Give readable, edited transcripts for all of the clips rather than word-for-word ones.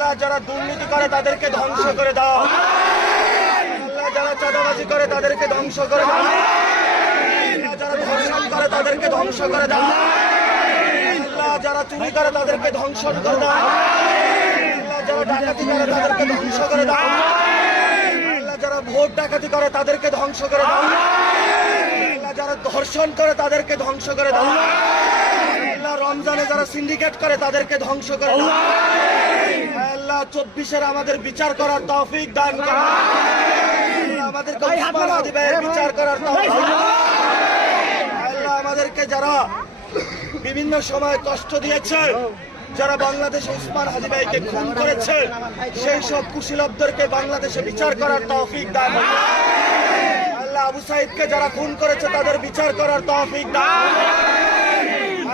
আল্লাহ যারা দুর্নীতি করে তাদেরকে ধ্বংস করে দাও। আল্লাহ যারা চাঁদাবাজি করে তাদেরকে ধ্বংস করে দাও। আল্লাহ যারা ধর্ষণ করে তাদেরকে ধ্বংস করে দাও। আল্লাহ যারা চুরি করে তাদেরকে ধ্বংস করে দাও। আল্লাহ যারা ডাকাতি করে তাদেরকে ধ্বংস করে দাও। আল্লাহ যারা ভোট ডাকাতি করে তাদেরকে ধ্বংস করে দাও। আল্লাহ যারা ধর্ষণ করে তাদেরকে ধ্বংস করে দাও। আল্লাহ রমজানে যারা সিন্ডিকেট করে তাদেরকে ধ্বংস করে দাও। আল্লাহ 24-এর আমাদের বিচার করার তৌফিক দান করো। আমাদেরকে উসমান হাদি ভাইয়ের বিচার করার তৌফিক। আল্লাহ আমাদেরকে যারা বিভিন্ন সময় কষ্ট দিয়েছে, যারা বাংলাদেশে উসমান হাদি ভাইকে খুন করেছে, সেই সব কুশীলবদেরকে বাংলাদেশে বিচার করার তৌফিক দান করো। আল্লাহ আবু সাইদকে যারা খুন করেছে তাদের বিচার করার তৌফিক দান।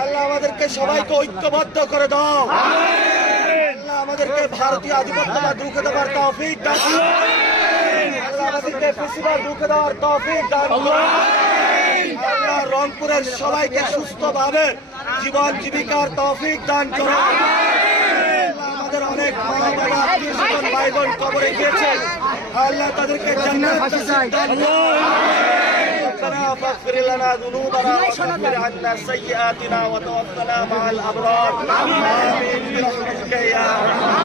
আল্লাহ আমাদেরকে সবাইকে ঐক্যবদ্ধ করে দাও। আল্লাহ আমাদেরকে ভারতীয় আধিপত্যবাদ রুখে দেওয়ার তৌফিক দান। আল্লাহ আমাদেরকে ফেসিবাদ রুখে দেওয়ার তৌফিক দান। আল্লাহ রংপুরের সবাইকে সুস্থভাবে জীবন জীবিকার তৌফিক দান করো। আমাদের অনেক মা বাবা আত্মীয়-স্বজন ভাই বোন কবরে গিয়েছে, আল্লাহ তাদেরকে জান্নাত নসিব দান করো। ربنا فاغفر لنا ذنوبنا وكفر عنا سيئاتنا وتوفنا مع الأبرار آمين برحمتك يا